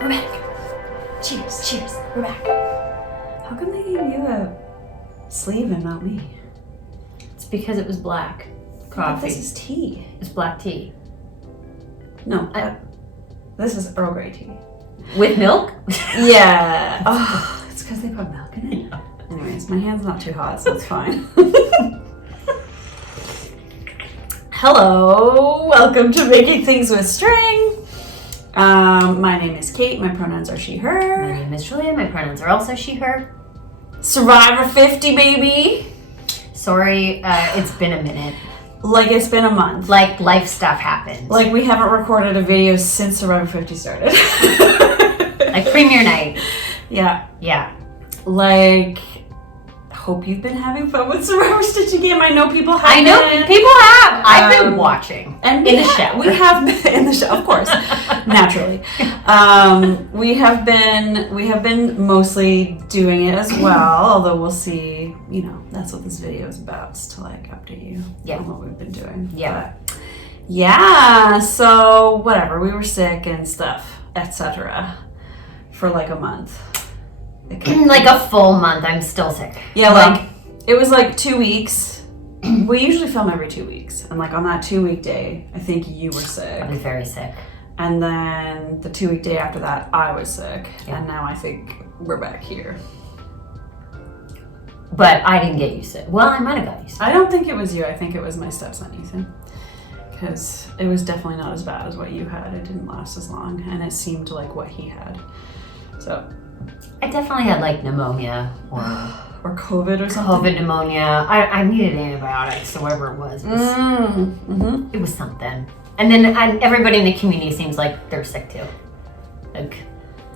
We're back. Cheers, cheers. We're back. How come they gave you a sleeve and not me? It's because it was black coffee. This is tea. It's black tea. No, this is Earl Grey tea. With milk? Yeah. Oh, it's because they put milk in it. Anyways, my hand's not too hot, so it's fine. Hello, welcome to Making Things with String. My name is Kate. My pronouns are she, her. My name is Julia. My pronouns are also she, her. Survivor 50, baby. Sorry, it's been a minute. Like it's been a month. Like life stuff happened. Like we haven't recorded a video since Survivor 50 started. Like premiere night. Yeah. Yeah. Like, hope you've been having fun with Survivor Stitchy game. I know people have. I know people have. I've been watching. And in the shower. We have been in the shower, of course, naturally. We have been mostly doing it as well. Although we'll see. You know, that's what this video is about. Is to like update you on what we've been doing. Yeah. But, yeah. So whatever. We were sick and stuff, etc. For like a month. Like a full month. I'm still sick. Yeah, like it was like 2 weeks. We usually film every 2 weeks. And like on that 2 week day, I think you were sick. I was very sick. And then the 2 week day after that, I was sick. Yeah. And now I think we're back here. But I didn't get you sick. Well, I might have got you sick. I don't think it was you. I think it was my stepson, Ethan. Because it was definitely not as bad as what you had. It didn't last as long. And it seemed like what he had. So... I definitely had like pneumonia or COVID or something. COVID pneumonia. I needed antibiotics, so whatever it was. It was something. And then everybody in the community seems like they're sick too. Like,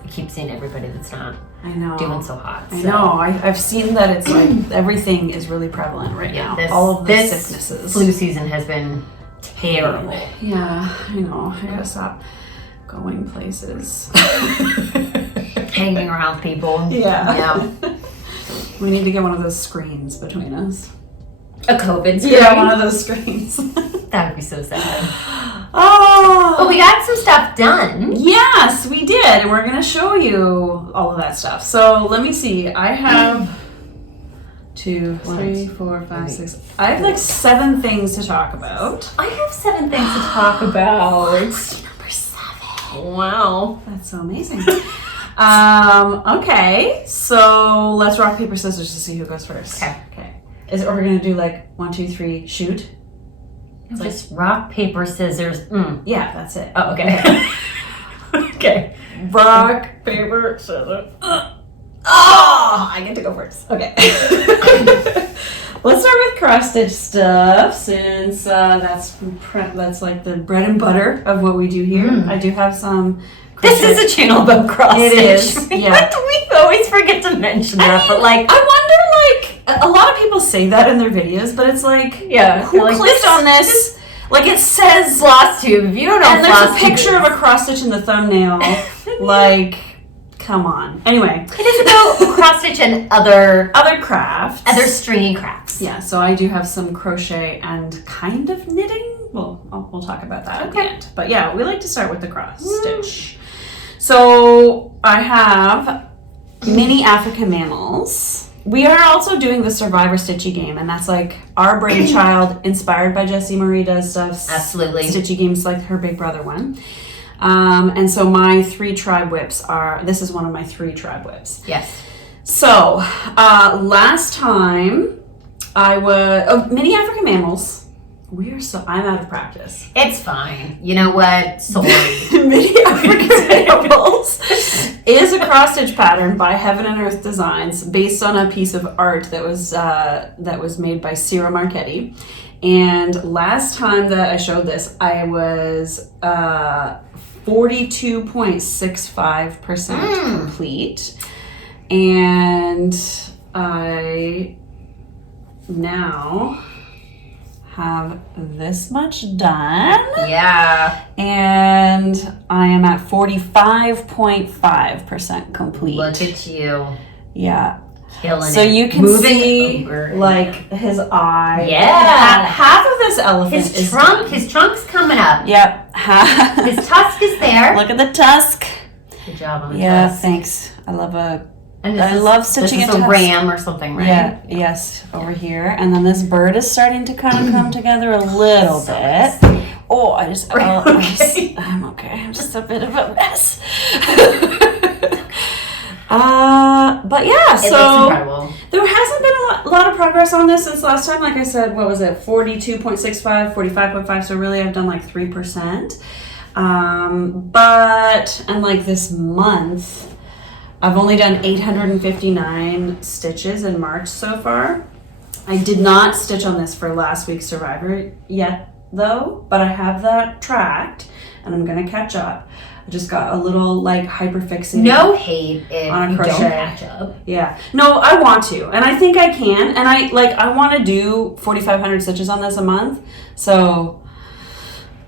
I keep seeing everybody that's not doing so hot. I know. I've seen that it's like everything is really prevalent right now. All of the sicknesses. Flu season has been terrible. Yeah, I know. I gotta stop going places. Hanging around people. Yeah. We need to get one of those screens between us. A COVID screen? Yeah, one of those screens. That would be so sad. Oh! But we got some stuff done. Yes, we did. And we're going to show you all of that stuff. So let me see. I have 2, 3, 4, 5, 6. I have like 7 things to talk about. I have 7 things to talk about. Number 7. Wow. That's so amazing. Okay, so let's rock, paper, scissors to see who goes first. Okay. Are we gonna do like 1, 2, 3, shoot? It's just rock, paper, scissors. Yeah, that's it. Oh, okay. Okay. Rock, paper, scissors. I get to go first. Okay. Let's start with cross stitch stuff, since that's like the bread and butter of what we do here. I do have some. This is a channel about cross stitch. It is. Yeah. We always forget to mention that, but like, I wonder, like, a lot of people say that in their videos, but it's like, who like, clicked on this? Like, it says Flosstube. If you don't know, and there's a picture of a cross stitch in the thumbnail. Like, come on. Anyway, it is about cross stitch and other crafts, other stringy crafts. Yeah. So I do have some crochet and kind of knitting. Well, we'll talk about that at the end. But yeah, we like to start with the cross stitch. So I have mini African mammals. We are also doing the Survivor Stitchy game, and that's like our brainchild, inspired by Jessie Marie does stuff. Absolutely. Stitchy games like her big brother one. And so my 3 tribe whips this is one of my 3 tribe whips. Yes. So last time I was, mini African mammals. I'm out of practice. It's fine. You know what? Sorry. Mini African Mammals is a cross stitch pattern by Heaven and Earth Designs, based on a piece of art that was made by Ciro Marchetti. And last time that I showed this, I was 42.65% complete, and I now have this much done. Yeah. And I am at 45.5% complete. Look at you. Yeah. Killing so it. you can see like his eye. Yeah. Half of this elephant is trunk. His trunk's coming up. Yep. His tusk is there. Look at the tusk. Good job on the Yeah, dress. thanks. I love stitching this is a ram or something, right? Yeah, yes, over here. And then this bird is starting to kind of come together a little bit. Oh, I'm okay. I'm just a bit of a mess. But yeah, It so looks incredible. there hasn't been a lot of progress on this since last time. Like I said, what was it? 42.65, 45.5. So really I've done like 3%. And like this month, I've only done 859 stitches in March so far. I did not stitch on this for last week's Survivor yet though, but I have that tracked and I'm gonna catch up. I just got a little like hyper fixated. No hate if on a you crochet. don't catch up. Yeah. No, I want to. And I think I can. And I want to do 4,500 stitches on this a month. So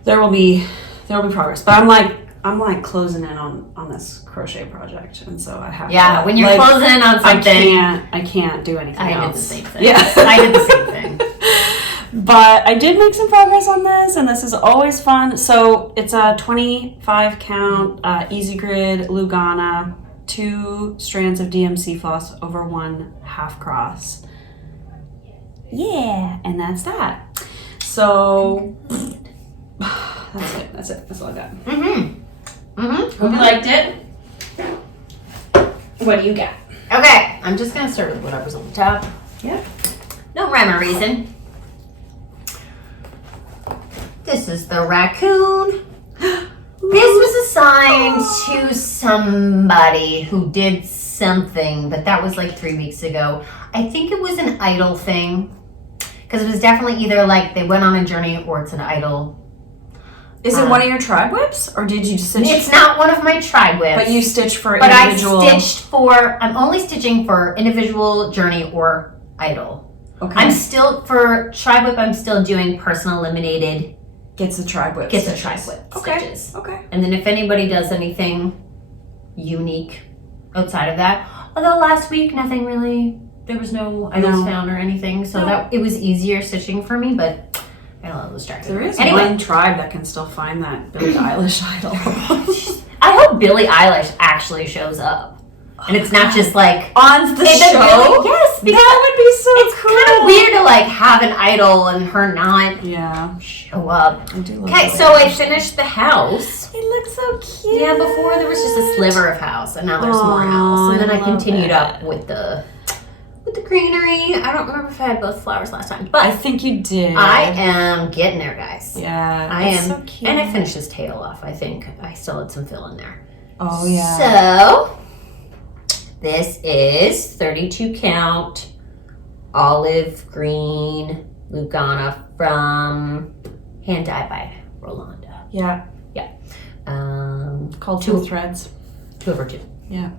there will be progress. But I'm like closing in on this crochet project. And so I have to. Yeah, when you're closing in on something. I can't do anything else. I did the same thing. Yeah. I did the same thing. But I did make some progress on this, and this is always fun. So it's a 25 count, easy grid Lugana, 2 strands of DMC floss over 1 half cross. Yeah, and that's that. So that's it. That's all I got. Hope you liked it. What do you got? Okay, I'm just gonna start with whatever's on the top. Yeah. No rhyme or reason. This is the Racoon. This was assigned to somebody who did something, but that was like 3 weeks ago. I think it was an idle thing, because it was definitely either like they went on a journey or it's an idle. Is it one of your tribe whips, or did you stitch? It's not one of my tribe whips. But you stitch for but individual. I stitched for. I'm only stitching for individual journey or idle. Okay. I'm still for tribe whip. I'm still doing personal eliminated. Gets a tribe whip. Gets a tribe whip stitches. Okay. And then if anybody does anything unique outside of that, although last week nothing really, there was no idols found or anything, so that it was easier stitching for me, but I don't know, distracted. There is anyway. one tribe that can still find that Billie Eilish idol. I hope Billie Eilish actually shows up. And it's not just like on the show. Yes, because that would be so it's cool. kind of weird to like have an idol and her not show up. I do love Okay, so I finished the house. It looks so cute. Yeah, before there was just a sliver of house, and now there's more house. And then I continued up with the greenery. I don't remember if I had both flowers last time, but I think you did. I am getting there, guys. Yeah, I am. So cute. And I finished this tail off. I think I still had some fill in there. Oh yeah. So this is 32 count olive green Lugana from Hand Dyed by Rolanda. Yeah. Yeah. Called 2 threads. 2 over 2. Yeah.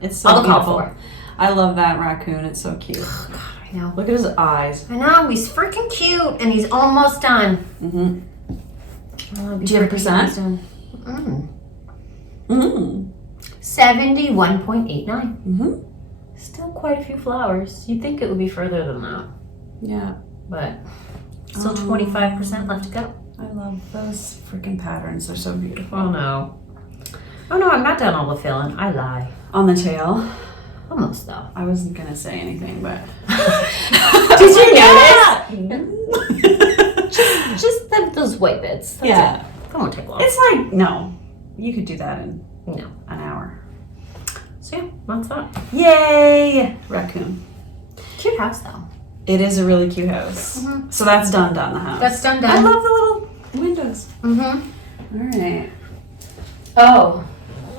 It's so beautiful. I love that raccoon. It's so cute. Oh, God, I know. Look at his eyes. I know. He's freaking cute, and he's almost done. Mm-hmm. Do you have a percent? 71.89. Mm-hmm. Still quite a few flowers. You'd think it would be further than that. Yeah. But still 25% left to go. I love those freaking patterns. They're so beautiful. Oh, no. Oh, no, I'm not done all the filling. I lie. On the tail. Almost, though. I wasn't going to say anything, but... Did you notice? just those white bits. That's it. That won't take long. It's like, no. You could do that in an hour. So, yeah, that's that. Yay! Raccoon. Cute house, though. It is a really cute house. Mm-hmm. So that's done the house. That's done. I love the little windows. Mm-hmm. All right. Oh,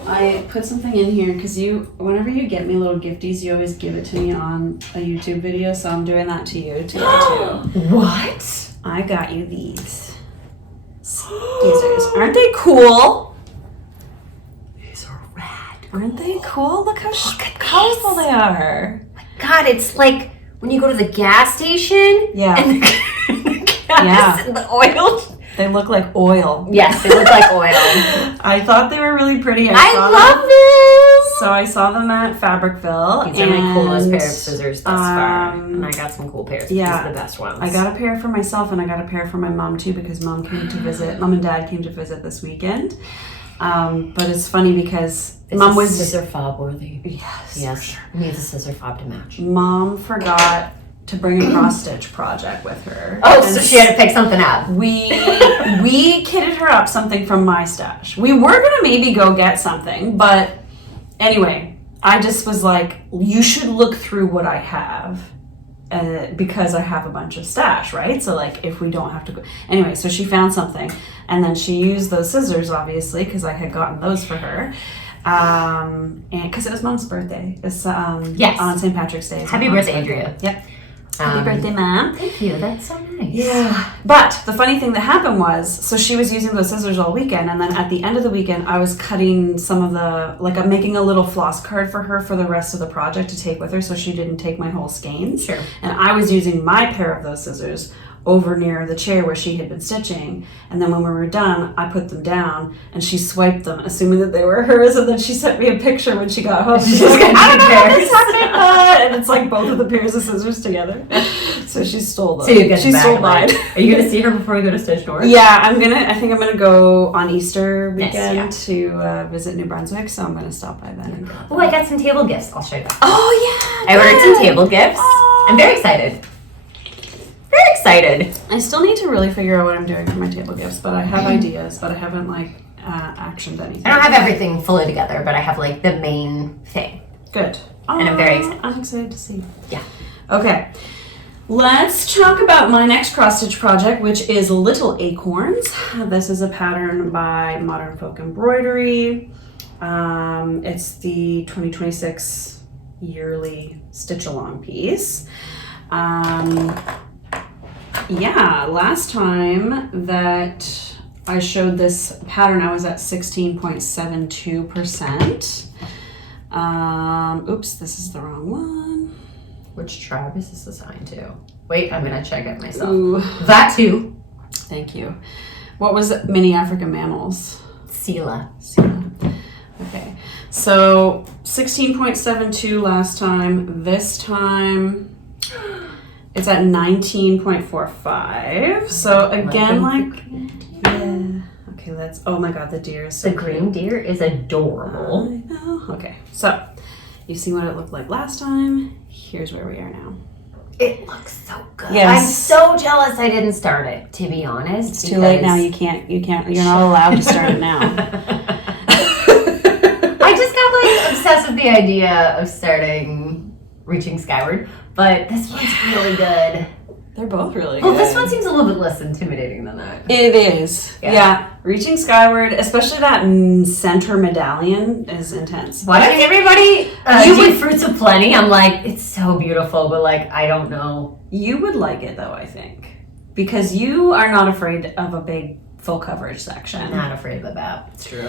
I put something in here because whenever you get me little gifties, you always give it to me on a YouTube video. So I'm doing that to you too. What? I got you these scissors. Aren't they cool? These are rad. Aren't they cool? Look how colorful they are. Oh my God, it's like when you go to the gas station. Yeah. And the gas and the oil. They look like oil. Yes, they look like oil. I thought they were really pretty. I love them. So I saw them at Fabricville. These are my coolest pair of scissors thus far. And I got some cool pairs. Yeah. These are the best ones. I got a pair for myself and I got a pair for my mom too because mom and dad came to visit this weekend. But it's funny because It's Mom was scissor fob worthy. yes. Sure. Needs a scissor fob to match. Mom forgot to bring a cross stitch project with her. Oh, so she had to pick something up. We kitted her up something from my stash. We were gonna maybe go get something, but anyway, I just was like, you should look through what I have. Because I have a bunch of stash, right? So like if we don't have to go anyway, so she found something and then she used those scissors obviously because I had gotten those for her. And because it was Mom's birthday. It's yes. On St. Patrick's Day. Happy birthday, Andrea. Yep. Happy birthday, Mom. Thank you. That's so nice. Yeah. But the funny thing that happened was, so she was using those scissors all weekend, and then at the end of the weekend, I was cutting some of the, like I'm making a little floss card for her for the rest of the project to take with her, so she didn't take my whole skeins. Sure. And I was using my pair of those scissors over near the chair where she had been stitching, and then when we were done, I put them down, and she swiped them, assuming that they were hers, and then she sent me a picture when she got home. She's like, I don't know how this happened, and it's like both of the pairs of scissors together. So she stole them. So you get she stole mine. Are you gonna see her before we go to Stitch North? Yeah, I think I'm gonna go on Easter weekend Yes, to visit New Brunswick, so I'm gonna stop by then. Oh, I got some table gifts. I'll show you. Oh yeah, I ordered some table gifts. Aww. I'm very excited. Very excited. I still need to really figure out what I'm doing for my table gifts, but I have ideas, but I haven't actioned anything. I don't have everything fully together, but I have like the main thing. Good. And I'm very excited. I'm excited to see. Yeah. Okay. Let's talk about my next cross stitch project, which is Little Acorns. This is a pattern by Modern Folk Embroidery. It's the 2026 yearly stitch along piece. Yeah, last time that I showed this pattern, I was at 16.72%. Oops, this is the wrong one. Which tribe is this assigned to? Wait, I'm gonna check it myself. Ooh. That too. Thank you. What was it? Mini African Mammals. Sela. Okay, so 16.72 last time. This time it's at 19.45. So again, yeah. Okay, oh my God, the deer is so The green deer is adorable. I know. Okay, so you've seen what it looked like last time. Here's where we are now. It looks so good. Yes. I'm so jealous I didn't start it, to be honest. It's too late now. You can't, you're not allowed to start it now. I just got like obsessed with the idea of starting Reaching Skyward, but this one's really good. They're both really good. Well, this one seems a little bit less intimidating than that. It is. Yeah. Reaching Skyward, especially that center medallion is intense. Watching everybody do Fruits of Plenty, I'm like, it's so beautiful, but like, I don't know. You would like it though, I think. Because you are not afraid of a big full coverage section. I'm not afraid of that. It's true.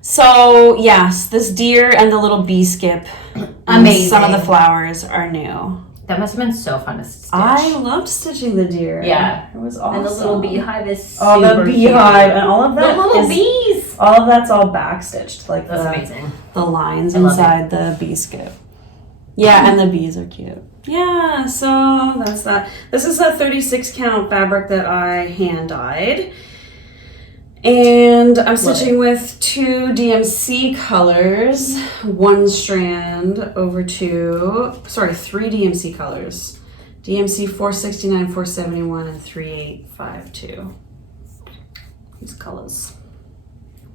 So, yes, this deer and the little bee skip. Amazing. Some of the flowers are new. That must have been so fun to stitch. I loved stitching the deer. Yeah. It was awesome. And the little beehive is super Oh, the beehive cute. and all of that. The little bees. All of that's all backstitched. Like That's amazing. The lines I love inside the bee skip. Yeah, and the bees are cute. Yeah, so that's that. This is a 36 count fabric that I hand dyed. And I'm stitching with 2 DMC colors, 1 strand over 3 DMC colors. DMC 469, 471, and 3852. These colors.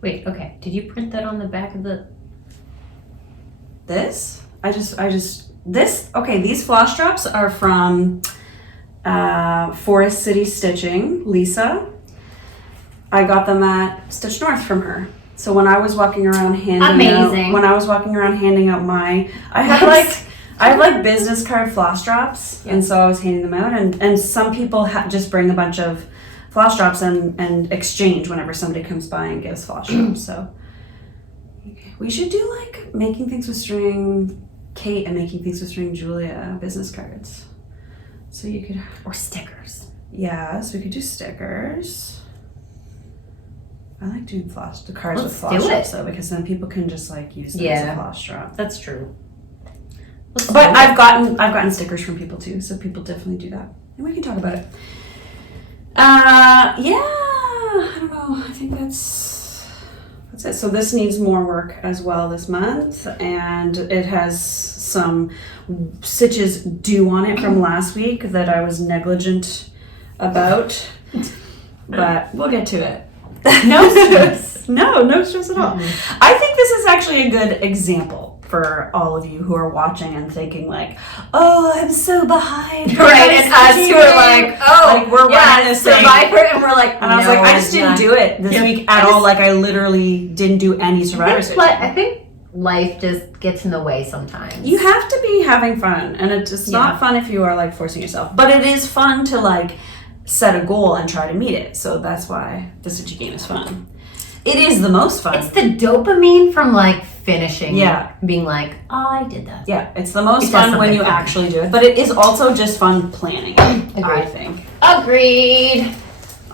Wait, okay. Did you print that on the back of the... This? These floss drops are from Forest City Stitching, Lisa. I got them at Stitch North from her. So when I was walking around handing out my, I had business card floss drops, and so I was handing them out. And some people just bring a bunch of floss drops and exchange whenever somebody comes by and gives floss drops. So we should do like Making Things with String Kate and Making Things with String Julia business cards. So you could, or stickers. Yeah, so we could do stickers. I like doing the cards with floss do drops it. though, because then people can just like use them as a floss drop. That's true. But I've gotten stickers from people too, so people definitely do that, and we can talk about it. Yeah, I don't know. I think that's that's it. So this needs more work as well this month, and it has some stitches due on it from last week that I was negligent about, but we'll get to it. No stress. No stress at all. I think this is actually a good example for all of you who are watching and thinking like, oh, I'm so behind. Right, and us who are like, oh, like we're running this thing. Survivor, and we're like, And I was like, I just didn't do it this week at all. Like I literally didn't do any Survivor stitching. I think life just gets in the way sometimes. You have to be having fun, and it's just not fun if you are like forcing yourself. But it is fun to like set a goal and try to meet it. So that's why the stitching game is fun. It is the most fun. It's the dopamine from like finishing. Yeah. Being like, oh, I did that. Yeah, it's the most fun when you actually do it. But it is also just fun planning it, I think. Agreed.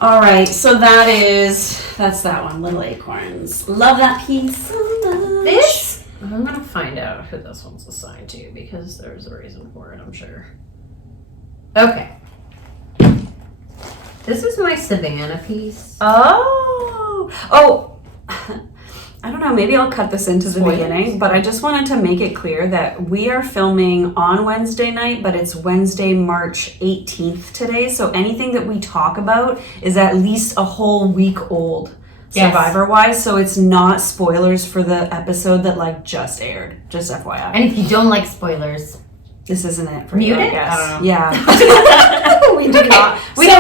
All right, so that's that one, Little Acorns. Love that piece so much. I'm going to find out who this one's assigned to because there's a reason for it, I'm sure. Okay. This is my Savannah piece. Oh, I don't know, maybe I'll cut this into the beginning, but I just wanted to make it clear that we are filming on Wednesday night, but it's Wednesday, March 18th today, so anything that we talk about is at least a whole week old, Survivor-wise, so it's not spoilers for the episode that like just aired, just FYI. And if you don't like spoilers, this isn't it for mute you, I it? guess. I don't know. Yeah. we do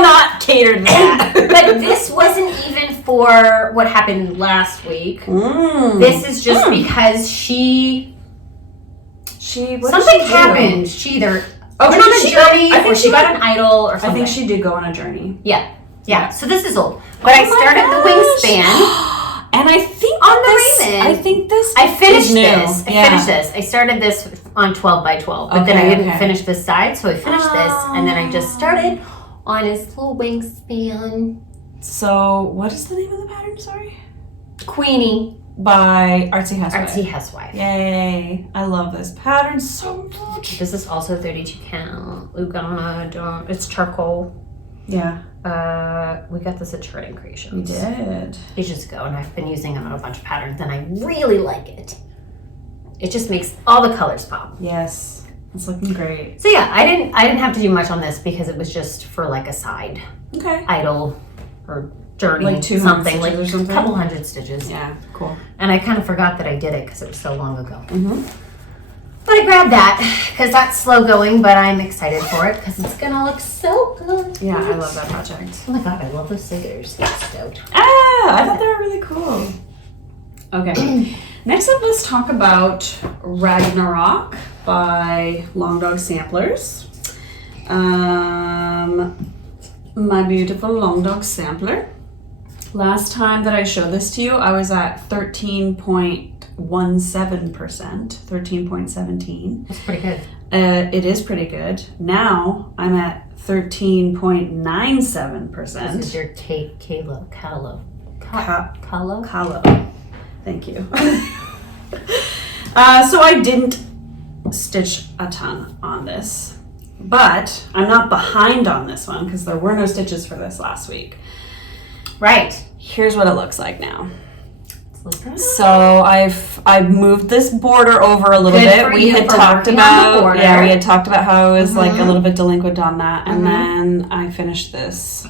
not cater to that. But this wasn't even for what happened last week. This is just because something happened. She either went on a journey or she got an idol or something. I think she did go on a journey. Yeah. So this is old. But I started the wingspan. And I think on the Raven. I think this I finished is new. this. I finished this. I started this on 12 by 12, but then I didn't finish this side, so I finished this, and then I just started on his little wingspan. So, what is the name of the pattern? Sorry, Queenie by Artsy Housewife. Artsy Housewife. Yay! I love this pattern so much. This is also 32 count. Lugana. It's charcoal. Yeah. We got this at Shredding Creations. We did. Ages ago, and I've been using it on a bunch of patterns, and I really like it. It just makes all the colors pop. Yes, it's looking great. So yeah, I didn't have to do much on this because it was just for like a side idle or journey, like 200 something, like or something? a couple hundred stitches. Yeah, cool. And I kind of forgot that I did it because it was so long ago. But I grabbed that because that's slow going, but I'm excited for it because it's gonna look so good. Yeah, I love that project. Oh my god, I love those scissors. I'm stoked. I thought they were really cool. Okay, next up, let's talk about Ragnarok by Long Dog Samplers. My beautiful Long Dog Sampler. Last time that I showed this to you, I was at 13.17%, 13.17. That's pretty good. It is pretty good. Now I'm at 13.97%. This is your Kalo. Kalo. Thank you. So I didn't stitch a ton on this, but I'm not behind on this one because there were no stitches for this last week. Right. Here's what it looks like now. So I've moved this border over a little bit. We had talked about we had talked about how I was like a little bit delinquent on that, and then I finished this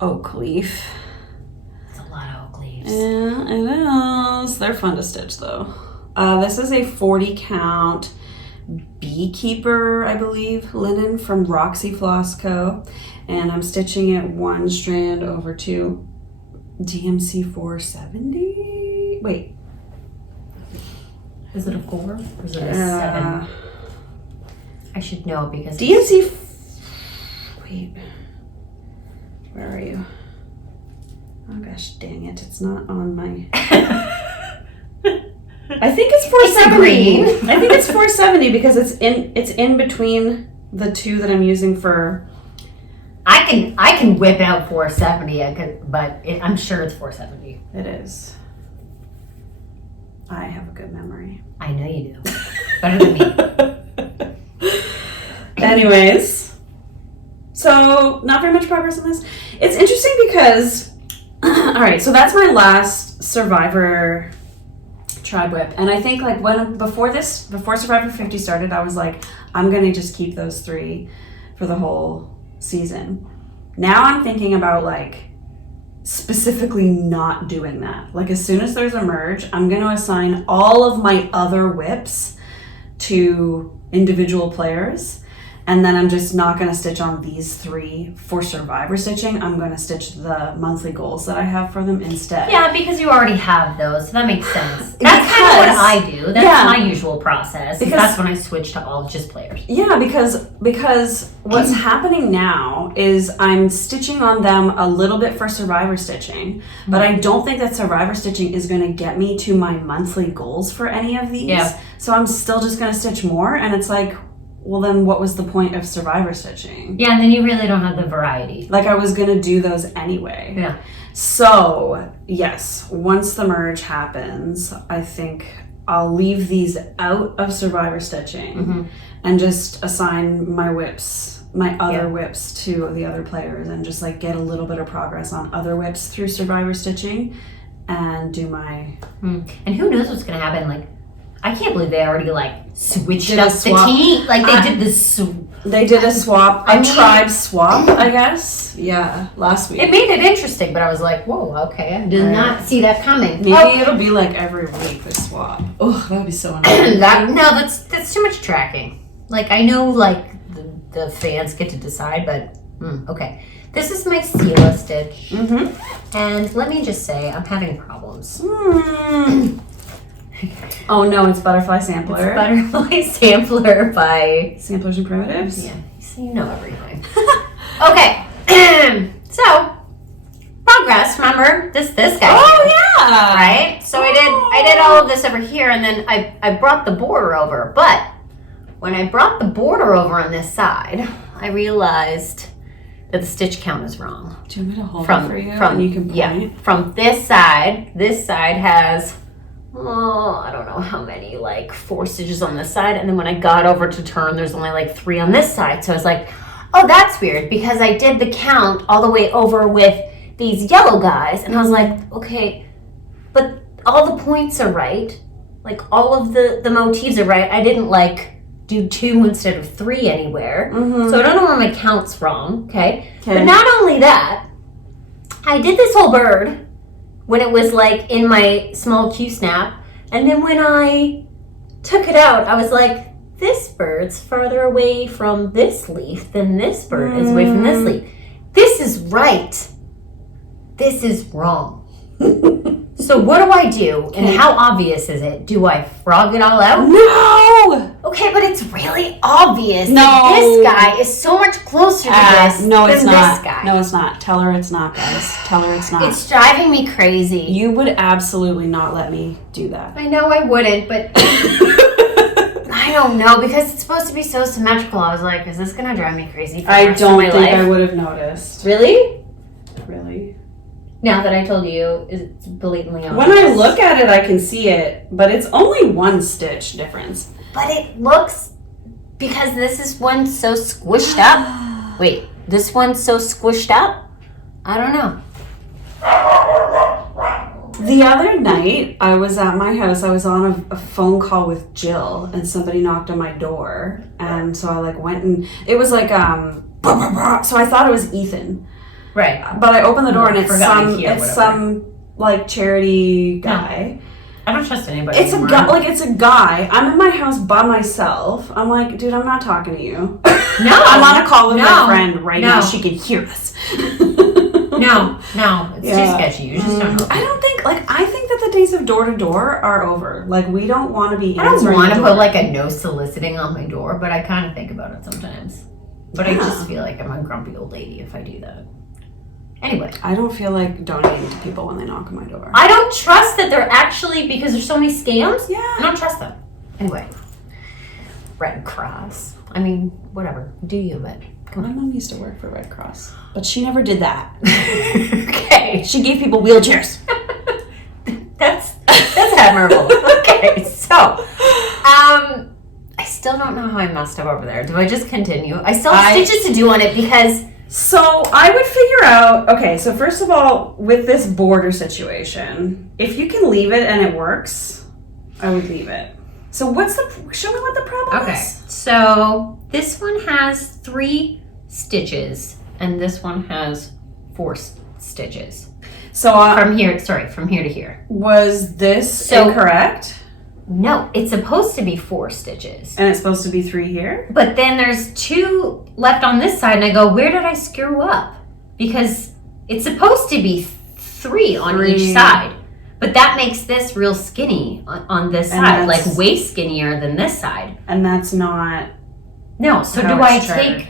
oak leaf. It's a lot of oak leaves. Yeah, it is. They're fun to stitch though. This is a 40 count Beekeeper, I believe, linen from Roxy Floss Co. And I'm stitching it one strand over to DMC 470. Wait. Is it a 4 or is it a 7? I should know because DMC. Wait. Where are you? Oh gosh, dang it! It's not on my. I think it's 470. I think it's 470 because it's in between the two that I'm using for. I can whip out 470, but I'm sure it's 470. It is. I have a good memory. I know you do. Better than me. Anyways, so not very much progress on this. It's interesting because All right, so that's my last Survivor tribe whip, and I think like before Survivor 50 started, I was like, I'm gonna just keep those 3 for the whole season. Now I'm thinking about like specifically not doing that. Like as soon as there's a merge, I'm gonna assign all of my other whips to individual players. And then I'm just not going to stitch on these 3 for Survivor stitching. I'm going to stitch the monthly goals that I have for them instead. Yeah, because you already have those, so that makes sense. That's kind of what I do. That's my usual process. Because that's when I switch to all just players. Yeah, because what's happening now is I'm stitching on them a little bit for Survivor stitching, but I don't think that Survivor stitching is going to get me to my monthly goals for any of these. Yeah. So I'm still just going to stitch more, and it's like, well, then what was the point of Survivor stitching? Yeah, and then you really don't have the variety. Like, I was going to do those anyway. Yeah. So, yes, once the merge happens, I think I'll leave these out of Survivor stitching and just assign my whips, my other whips to the other players, and just, like, get a little bit of progress on other whips through Survivor stitching and do my... And who knows what's going to happen, like, I can't believe they already like switched up the team. Like they did this. They did a swap, tribe swap, I guess. Yeah, last week. It made it interesting, but I was like, whoa, okay, I did not see that coming. Maybe it'll be like every week the swap. Oh, that would be so annoying. That's too much tracking. Like I know, like the fans get to decide, but okay. This is my Sela stitch, and let me just say, I'm having problems. Oh no, it's Butterfly Sampler. It's Butterfly Sampler by Samplers and Primitives. Yeah, so you know everything. Okay, so progress. Remember this guy? Oh yeah, right. So I did all of this over here, and then I brought the border over. But when I brought the border over on this side, I realized that the stitch count is wrong. Do you want me to hold it for you? And you can point? Yeah, from this side has. Oh, I don't know how many, like 4 stitches on this side. And then when I got over to turn, there's only like 3 on this side. So I was like, oh, that's weird because I did the count all the way over with these yellow guys. And I was like, okay, but all the points are right. Like all of the motifs are right. I didn't like do 2 instead of 3 anywhere. So I don't know where my count's wrong, okay? But not only that, I did this whole bird when it was like in my small Q snap, and then when I took it out, I was like, this bird's farther away from this leaf than this bird is away from this leaf. This is right. This is wrong. So what do I do? And how obvious is it? Do I frog it all out? No! Okay, but it's really obvious. No. That this guy is so much closer to this no, than it's not. this guy. No, it's not. Tell her it's not, guys. Tell her it's not. It's driving me crazy. You would absolutely not let me do that. I know I wouldn't, but I don't know because it's supposed to be so symmetrical. I was like, is this gonna drive me crazy? For the rest of my life? I would have noticed. Really? Really? Now that I told you, it's blatantly obvious. When I look at it, I can see it, but it's only 1 stitch difference. But it looks, because this is one so squished up. Wait, this one's so squished up? I don't know. The other night, I was at my house. I was on a phone call with Jill, and somebody knocked on my door, and so I like went and it was like so I thought it was Ethan. Right. But I opened the door and it's some like charity guy. No. I don't trust anybody. It's anymore. It's a guy. I'm in my house by myself. I'm like, dude, I'm not talking to you. No. I'm on a call with my friend right now. She can hear us. No. It's too sketchy. You just don't know. I think that the days of door to door are over. Like, we don't want to be I don't want to put like a no soliciting on my door, but I kind of think about it sometimes. But I just feel like I'm a grumpy old lady if I do that. Anyway. I don't feel like donating to people when they knock on my door. I don't trust that they're actually, because there's so many scams. Yeah. I don't trust them. Anyway. Red Cross. I mean, whatever. Do you, but come on. My mom used to work for Red Cross, but she never did that. Okay. She gave people wheelchairs. That's admirable. Okay, so, I still don't know how I messed up over there. Do I just continue? I still have stitches to do on it because So I would figure out, okay, so first of all, with this border situation, if you can leave it and it works, I would leave it. So show me what the problem is. So this one has 3 stitches and this one has 4 stitches. So from here to here. Was this incorrect? No, it's supposed to be 4 stitches. And it's supposed to be 3 here? But then there's 2 left on this side and I go, where did I screw up? Because it's supposed to be 3 on each side. But that makes this real skinny on this side, like way skinnier than this side. And that's not... No, so do I take...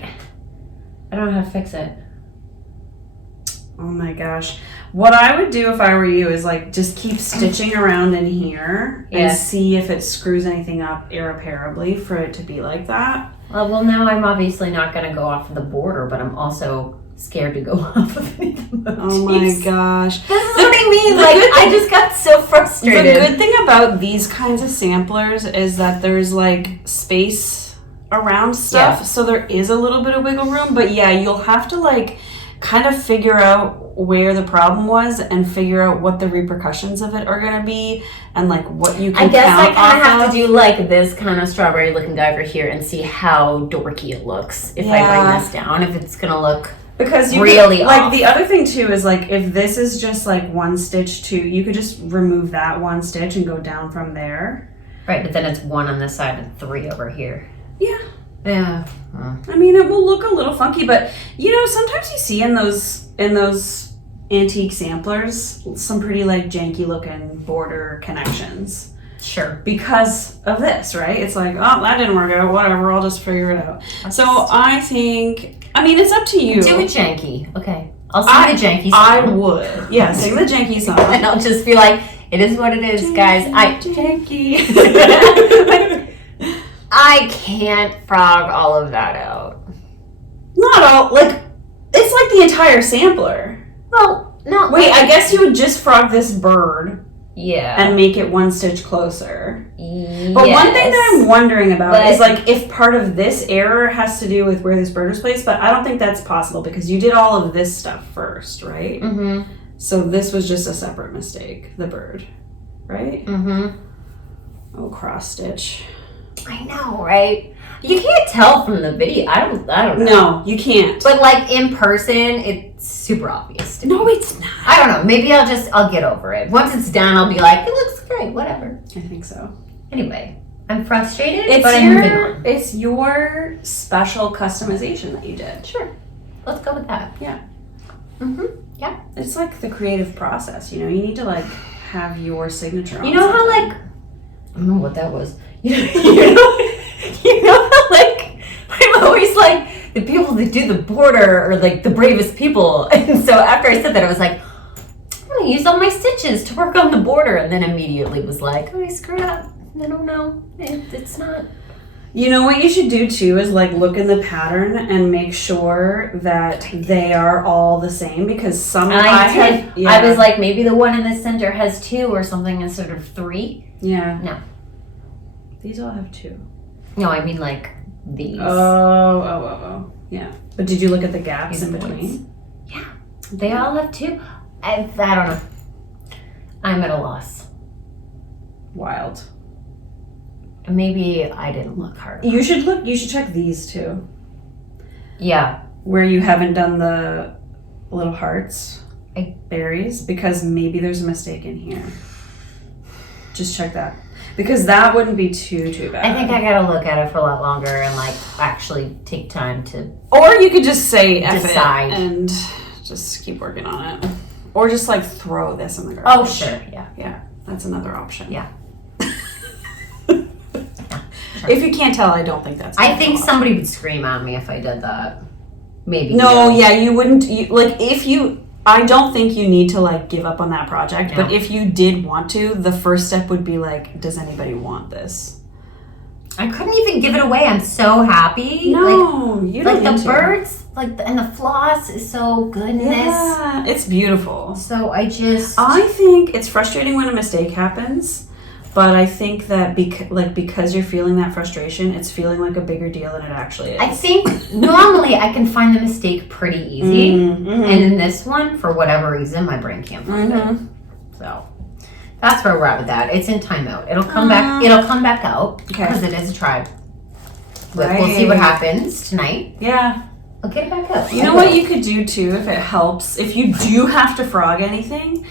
I don't know how to fix it. Oh my gosh. What I would do if I were you is like just keep stitching around in here and see if it screws anything up irreparably for it to be like that. Well, now I'm obviously not going to go off of the border, but I'm also scared to go off of any of the motifs. Oh my gosh. This is what I mean. Like, I just got so frustrated. The good thing about these kinds of samplers is that there's like space around stuff. So there is a little bit of wiggle room. But yeah, you'll have to like kind of figure out where the problem was and figure out what the repercussions of it are going to be and like what you can I guess count I kind of have off to do like this kind of strawberry looking guy over here and see how dorky it looks if I bring this down, if it's going to look because you really could, off. like the other thing too is like if this is just like one stitch too, you could just remove that one stitch and go down from there. Right, but then it's 1 on this side and 3 over here. Yeah. Yeah. I mean, it will look a little funky, but you know, sometimes you see in those antique samplers some pretty like janky looking border connections. Sure. Because of this, right? It's like, oh, that didn't work out. Whatever, I'll just figure it out. So I think, I mean, it's up to you. Do a janky. Okay. I'll sing the janky song. I would. Yeah, sing the janky song. And I'll just be like, it is what it is, guys. Janky. I can't frog all of that out. Not all, like, it's like the entire sampler. Well, no. Wait, I guess you would just frog this bird. Yeah. And make it 1 stitch closer. Yes. But one thing that I'm wondering about is like if part of this error has to do with where this bird was placed, but I don't think that's possible because you did all of this stuff first, right? Mm-hmm. So this was just a separate mistake, the bird, right? Mm-hmm. Oh, cross stitch. I know, right? You can't tell from the video. I don't know. No, you can't. But like in person, it's super obvious to me. No, it's not. I don't know. Maybe I'll get over it. Once it's done, I'll be like, it looks great, whatever. I think so. Anyway, I'm frustrated, but I'm moving on. It's your special customization that you did. Sure. Let's go with that. Yeah. Mm-hmm. Yeah. It's like the creative process, you know? You need to like have your signature on You know how something. like, I don't know what that was. You know how like, I'm always like, the people that do the border are like the bravest people. And so after I said that, I was like, I'm going to use all my stitches to work on the border. And then immediately was like, oh, I screwed up. I don't know. It's not. You know what you should do too is like look in the pattern and make sure that they are all the same because some I did. I was like, maybe the one in the center has 2 or something instead of 3. Yeah. No. These all have 2. No, I mean like these. Oh. Yeah. But did you look at the gaps in between? Yeah. They all have 2. I don't know. I'm at a loss. Wild. Maybe I didn't look hard enough. You should check these too. Yeah. Where you haven't done the little hearts, berries, because maybe there's a mistake in here. Just check that. Because that wouldn't be too bad. I think I gotta look at it for a lot longer and like actually take time to. Or you could just say decide and just keep working on it. Or just like throw this in the garbage. Oh sure, yeah. Yeah, that's another option. Yeah. Sure. If you can't tell, I don't think that's. I think somebody would scream at me if I did that. Maybe. No, yeah, you wouldn't. I don't think you need to like give up on that project. No. But if you did want to, the first step would be like, does anybody want this? I couldn't even give it away. I'm so happy. No, you don't. Like the birds, and the floss is so good in this. Yeah, it's beautiful. So I think it's frustrating when a mistake happens. But I think that because you're feeling that frustration, it's feeling like a bigger deal than it actually is. I think normally I can find the mistake pretty easy. And in this one, for whatever reason, my brain can't find it. So that's where we're at with that. It's in timeout. It'll come back. It'll come back out because it is a tribe. We'll see what happens tonight. Yeah. I'll get it back up. You know what you could do too, if it helps, if you do have to frog anything,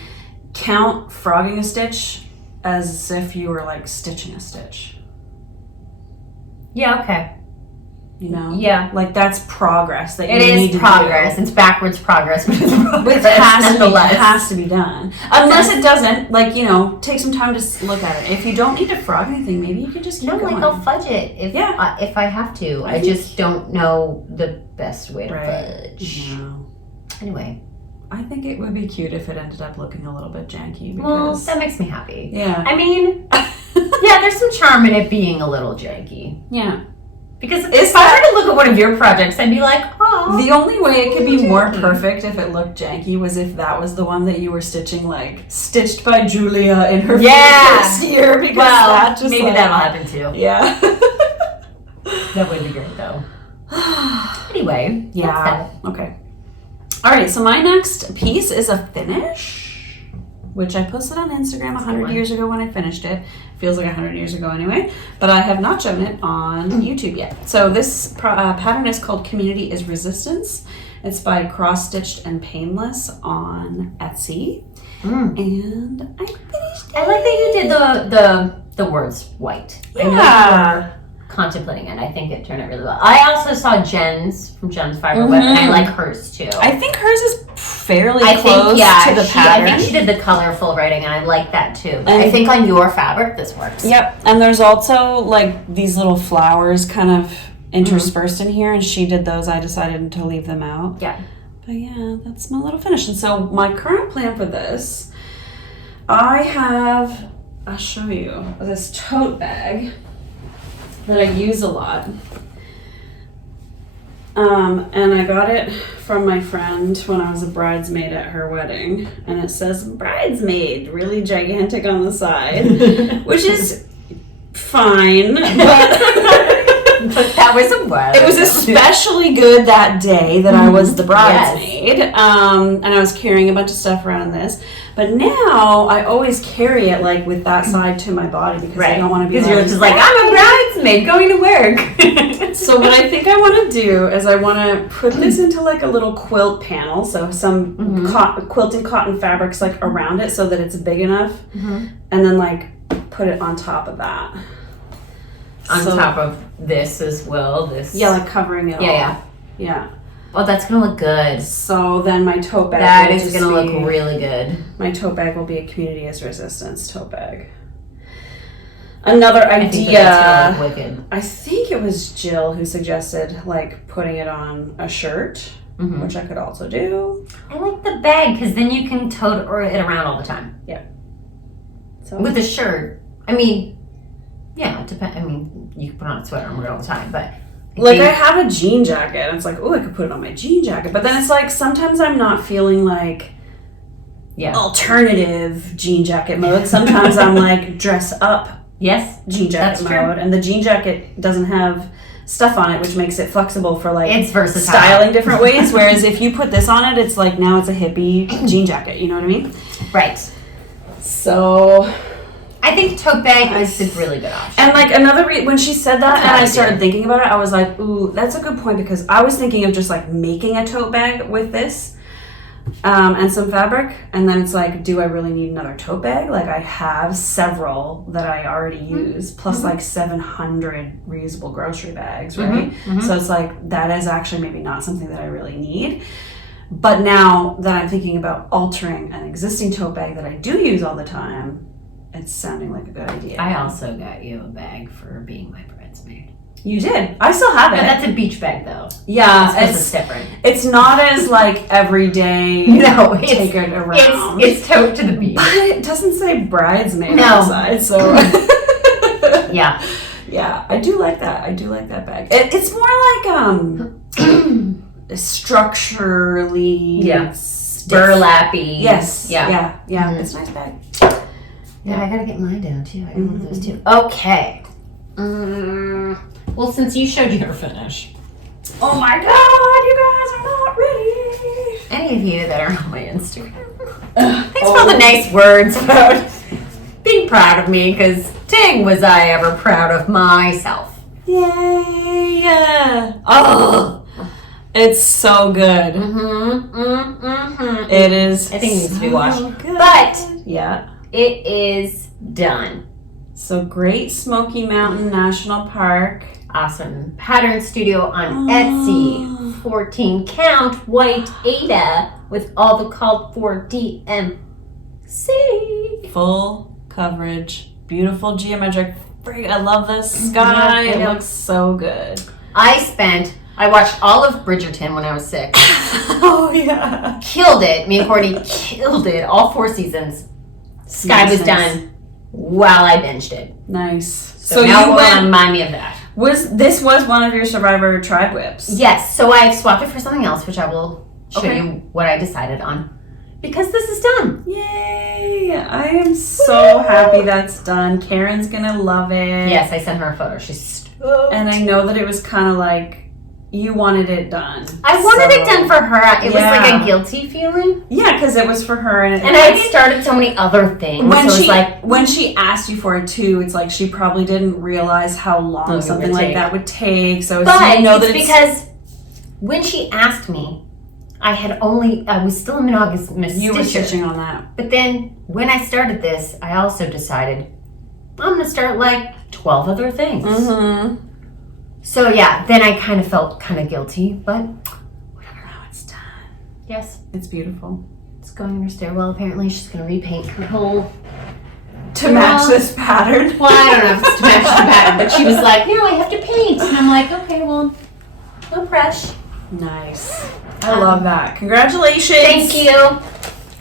count frogging a stitch as if you were like stitching a stitch. Yeah, okay. You know? Yeah. Like that's progress that you need to do. It is progress. It's backwards progress, but it's progress. It has to be done. Unless it doesn't, like, you know, take some time to look at it. If you don't need to frog anything, maybe you could just keep going. I'll fudge it if I have to. I just don't know the best way to fudge. No. Anyway. I think it would be cute if it ended up looking a little bit janky. Because, well, that makes me happy. Yeah. I mean, yeah, there's some charm in it being a little janky. Yeah. Because if I were to look at one of your projects, I'd be like, oh. The only way it could be more perfect if it looked janky was if that was the one that you were stitching, like, stitched by Julia in her first year. Because that just maybe that'll happen too. Yeah. That would be great, though. Anyway. Yeah. Okay. All right, so my next piece is a finish, which I posted on Instagram 100 years ago when I finished it. Feels like 100 years ago anyway, but I have not shown it on YouTube yet. So this pattern is called Community is Resistance. It's by Crossstitched on Etsy. And I finished it. I like that you did the words white. Yeah. Contemplating it. I think it turned out really well. I also saw Jen's from Jen's Fiber Web, and I like hers too. I think hers is fairly close to the pattern. I think she did the colorful writing, and I like that too. But I think on your fabric, this works. Yep, and there's also like these little flowers kind of interspersed in here, and she did those. I decided to leave them out. Yeah. But yeah, that's my little finish. And so my current plan for this, I'll show you this tote bag that I use a lot. And I got it from my friend when I was a bridesmaid at her wedding. And it says bridesmaid, really gigantic on the side, which is fine. But that was a word. It was especially good that day that I was the bridesmaid. Yes. And I was carrying a bunch of stuff around this. But now I always carry it like with that side to my body because I don't want to be. Because you're just like, I'm a bridesmaid going to work. So what I think I want to do is I want to put this into like a little quilt panel. So some quilting cotton fabrics like around it so that it's big enough, and then like put it on top of that. On top of this as well. Like covering it all. Yeah. Oh, that's gonna look good. So then my tote bag. That is gonna look really good. My tote bag will be a Community is Resistance tote bag. Another idea. That's gonna look wicked. I think it was Jill who suggested like putting it on a shirt, which I could also do. I like the bag because then you can tote it around all the time. Yeah. So with a shirt, I mean, yeah, it depends. I mean, you can put on a sweater and wear it all the time, but. Like, I have a jean jacket, and it's like, oh, I could put it on my jean jacket. But then it's like, sometimes I'm not feeling like alternative jean jacket mode. Sometimes I'm like, dress up jean jacket mode. True. And the jean jacket doesn't have stuff on it, which makes it flexible for like it's versatile. Styling different ways. Whereas if you put this on it, it's like, now it's a hippie jean jacket. You know what I mean? Right. So... I think tote bag is a really good option. And like another when she said that and I started thinking about it, I was like, ooh, that's a good point because I was thinking of just like making a tote bag with this and some fabric. And then it's like, do I really need another tote bag? Like I have several that I already use plus like 700 reusable grocery bags, right? So it's like, that is actually maybe not something that I really need. But now that I'm thinking about altering an existing tote bag that I do use all the time, it's sounding like a good idea. I also got you a bag for being my bridesmaid. You did. I still have it. But that's a beach bag, though. Yeah, it's different. It's not as like everyday. No, take it around. It's tote to the beach. But it doesn't say bridesmaid outside, so. Yeah. Yeah, I do like that. I do like that bag. It's more like structurally. Burlappy. Yes. Yeah. It's a nice bag. Yeah, I gotta get mine down too. I got one of those too. Okay. Well, since you showed your finish. Oh my god, you guys are not ready. Any of you that are on my Instagram. Thanks for all the nice words about being proud of me, because dang was I ever proud of myself. Yay! Oh, it's so good. It is. I think it needs to be washed. Good. But yeah, it is done. So Great Smoky Mountain National Park. Awesome pattern studio on Etsy. 14 count white Ada with all the called for DMC. Full coverage, beautiful geometric. I love this sky. Yeah, it looks so good. I watched all of Bridgerton when I was 6. Oh yeah. Killed it. Me and Courtney killed it. All 4 seasons. Sky was done while I binged it. Nice. So now you want to remind me of that. This was one of your Survivor tribe whips? Yes. So I've swapped it for something else, which I will show you what I decided on. Because this is done. Yay! I am so happy that's done. Karen's gonna love it. Yes, I sent her a photo. She's stoked. And I know that it was kind of like you wanted it done. I wanted it done for her. It was like a guilty feeling. Yeah, because it was for her, and I had started so many other things. When she asked you for it too, it's like she probably didn't realize how long something like that would take. So it's because when she asked me, I was still a monogamous You were stitcher. stitching on that. But then when I started this, I also decided I'm going to start like 12 other things. Mm-hmm. So yeah, then I kind of felt kind of guilty, but whatever, now it's done. Yes. It's beautiful. It's going in her stairwell apparently. She's going to repaint her whole... To match this pattern? Well, I don't know if it's to match the pattern, but she was like, no, I have to paint. And I'm like, okay, well, no pressure. Nice. I love that. Congratulations. Thank you.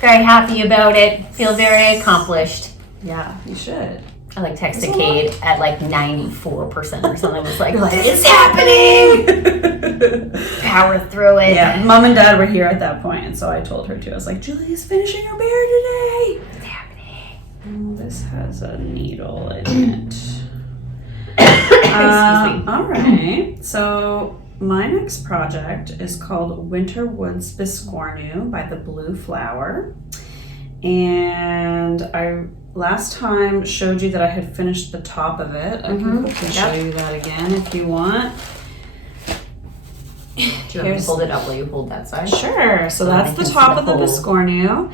Very happy about it. Feel very accomplished. Yeah, you should. I like texted Kate at like 94% or something. It's like, it's happening. Power through it. Yeah, Mom and Dad were here at that point, and so I told her too. I was like, Julie's finishing her bear today. It's happening. Oh, this has a needle in it. Excuse me. All right. So my next project is called Winter Woods Biscornu by the Blue Flower. And I last time showed you that I had finished the top of it. I can quickly show you that again if you want. Do you want me to hold it up while you hold that side? Sure. So that's the top of the Biscornu.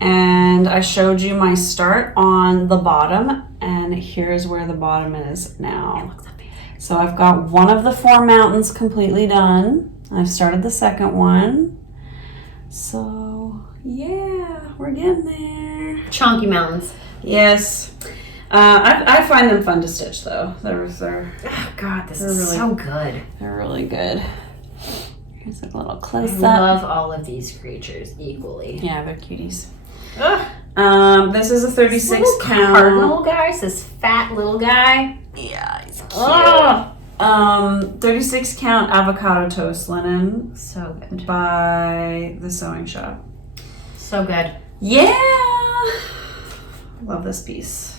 And I showed you my start on the bottom, and here's where the bottom is now. It looks amazing. So I've got one of the 4 mountains completely done. I've started the second one. So yeah, we're getting there. Chonky mountains. Yes. I find them fun to stitch though. Oh God, this is really, so good. They're really good. Here's a little close up. I love all of these creatures equally. Yeah, they're cuties. Ugh. This is a 36 this count. Cardinal guy, this fat little guy. Yeah, he's cute. Oh. 36 count avocado toast linen So good. by the Sewing Shop. So good. Yeah. Love this piece.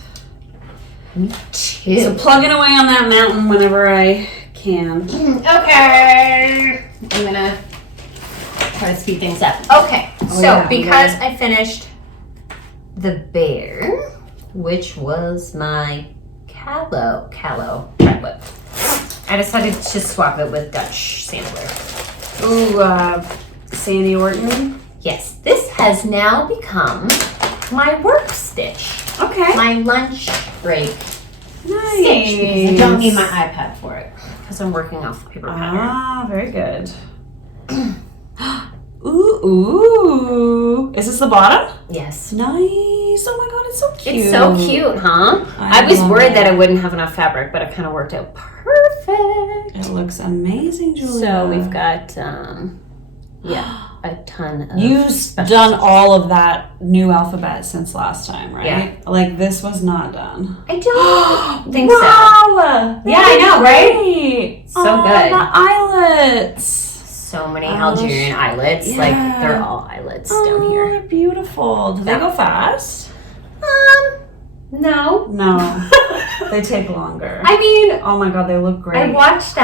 Me too. So plugging away on that mountain whenever I can. Okay. I'm gonna try to speed things up. Okay. Because I finished the bear, which was my callow triplet, I decided to swap it with Dutch sampler. Ooh, Sandy Orton. Yes, this has now become my work stitch. Okay. My lunch break Nice. stitch, because I don't need my iPad for it because I'm working off the paper pattern. Ah, very good. Ooh. Is this the bottom? Yes. Nice. Oh my god, it's so cute. It's so cute, huh? I was worried that I wouldn't have enough fabric, but it kind of worked out perfect. It looks amazing, Julia. So we've got, a ton of You've special done stitches. all of that new alphabet since last time, right? Yeah. Like this was not done. I don't think Wow! Yeah, I know, right? Great. So good. The eyelets. So many Algerian eyelets. yeah. Like, they're all eyelets down here. They're beautiful. Do they go fast? No. No. They take longer. I mean, oh my god, they look great. I watched,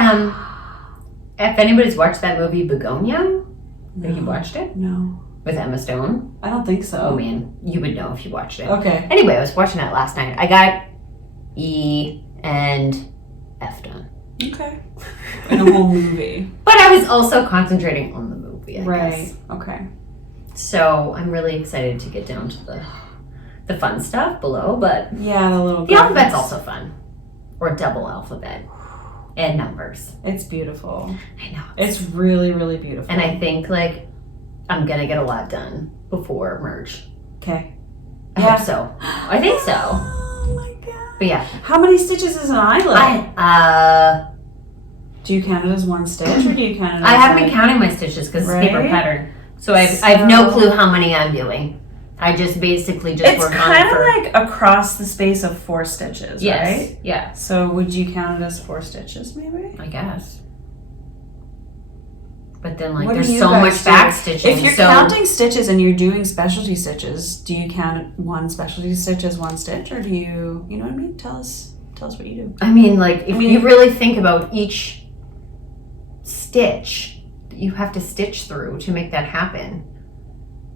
if anybody's watched that movie, Begonia, have you watched it? No. With Emma Stone? I don't think so. Oh man, you would know if you watched it. Okay. Anyway, I was watching that last night. I got E and F done. Okay. In a whole movie. But I was also concentrating on the movie, I guess. Okay. So I'm really excited to get down to the fun stuff below, but yeah, the alphabet's also fun. Or double alphabet. And numbers. It's beautiful. I know. It's really, really beautiful. And I think like I'm gonna get a lot done before merge. Okay. I hope so. I think so. Oh my god. But yeah. How many stitches is an eyelet? Do you count it as one stitch or do you count it as I haven't been counting my stitches because it's paper pattern. So I have no clue how many I'm doing. I just basically just work on it. It's kind of like across the space of 4 stitches, yes. Right? Yeah. So would you count it as 4 stitches maybe? I guess. But then like What there's do you so guys much do? back stitching. If you're counting stitches and you're doing specialty stitches, do you count one specialty stitch as 1 stitch or do you know what I mean? Tell us what you do. I mean like if you really think about each stitch that you have to stitch through to make that happen.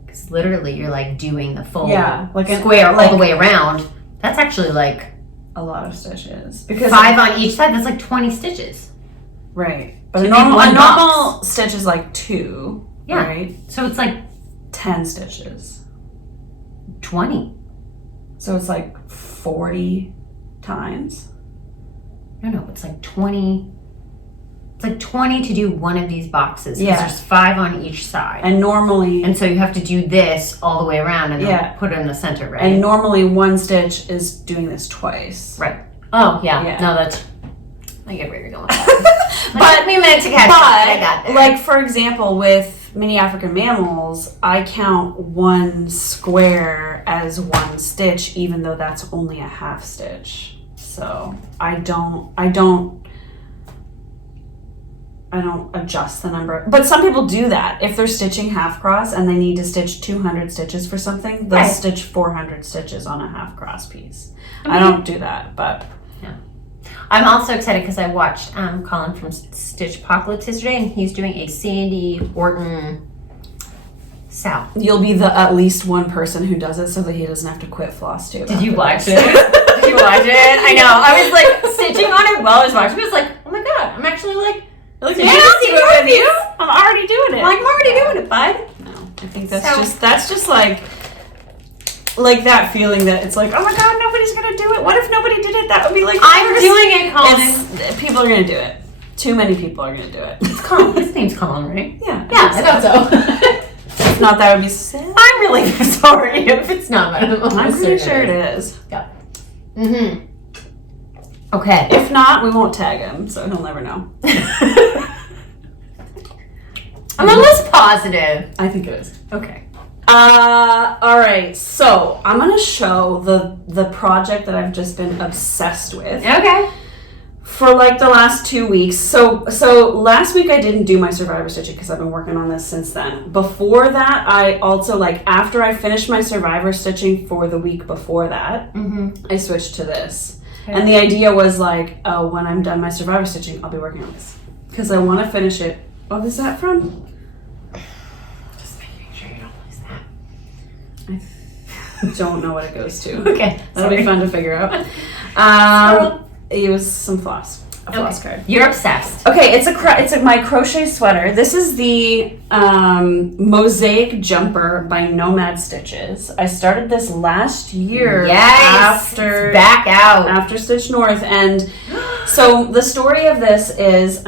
Because literally you're like doing the full square all the way around. That's actually like a lot of stitches. Because 5 on each side, that's like 20 stitches. Right. But a normal stitch is like 2. Yeah. Right? So it's like 10 stitches. 20. So it's like 40 times. No, it's like 20. It's like 20 to do one of these boxes. Yeah. There's 5 on each side. And normally... And so you have to do this all the way around and then put it in the center, right? And normally 1 stitch is doing this twice. Right. Oh, yeah. No, that's... I get where you're going with that. But we meant to catch up. I got there. Like, for example, with Mini African Mammals, I count 1 square as 1 stitch, even though that's only a half stitch. So I don't adjust the number. But some people do that. If they're stitching half cross and they need to stitch 200 stitches for something, they'll stitch 400 stitches on a half cross piece. I don't do that, but... Yeah. I'm also excited because I watched Colin from Stitchpocalypse yesterday, and he's doing a Sandy Orton Sal. You'll be the at least one person who does it so that he doesn't have to quit Flosstube. Did you watch it? Did you watch it? I know. I was like stitching on it while I was watching. I was like, oh my god, I'm actually like, I'll do it with you. I'm already doing it. I'm already doing it, bud. No, I think that's just like that feeling that it's like, oh my god, nobody's gonna do it. What if nobody did it? That would be like I'm doing it, Colin. People are gonna do it. Too many people are gonna do it. It's Colin. His name's Colin, right? Yeah. Yeah, I thought so. If not, that would be sad. I'm really sorry if it's not. I'm pretty sure it is. Yeah. Mm-hmm. Okay. If not, we won't tag him, so he'll never know. I'm almost positive. I think it is. Okay. All right. So I'm gonna show the project that I've just been obsessed with. Okay. For like the last 2 weeks. So last week I didn't do my survivor stitching because I've been working on this since then. Before that, I also after I finished my survivor stitching for the week before that, I switched to this. Okay. And the idea was when I'm done my survivor stitching, I'll be working on this because I want to finish it. What is that from? Just making sure you don't lose that. I don't know what it goes to. Okay, that'll be fun to figure out. It was some floss. A floss card. You're obsessed. Okay, it's my crochet sweater. This is the Moisaic Jumper by Nomad Stitches. I started this last year after back out after Stitch North, and so the story of this is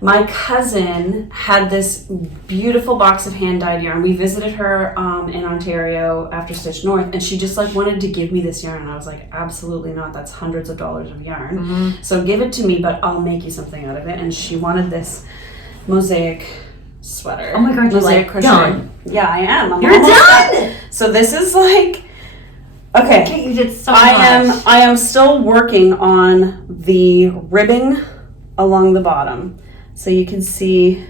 my cousin had this beautiful box of hand-dyed yarn. We visited her in Ontario after Stitch North, and she just wanted to give me this yarn. And I was like, absolutely not. That's hundreds of dollars of yarn. So give it to me, but I'll make you something out of it. And she wanted this mosaic sweater. Oh my god, you're crochet. done. Yeah, I am. You're done. So this is okay. You did so much. I am still working on the ribbing along the bottom. So you can see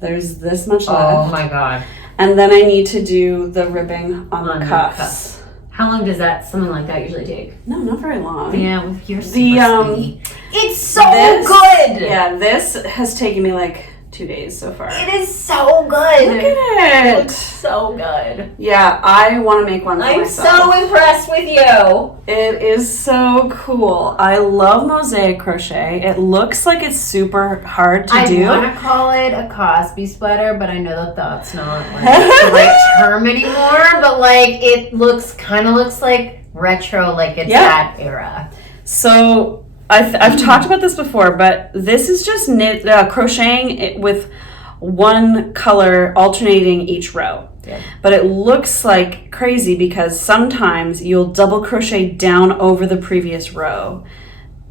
there's this much left. Oh my god. And then I need to do the ribbing on the cuffs. How long does something like that usually take? No, not very long. Yeah, with your super speedy. It's so good! Yeah, this has taken me like 2 days so far. It is so good. Look at it. It looks so good. Yeah, I want to make one for myself. I'm so impressed with you. It is so cool. I love mosaic crochet. It looks like it's super hard to do. I want to call it a Cosby sweater, but I know that that's not like the right term anymore. But like, it kind of looks like retro, like it's that era. So I've talked about this before, but this is just crocheting it with one color alternating each row. Yeah. But it looks like crazy because sometimes you'll double crochet down over the previous row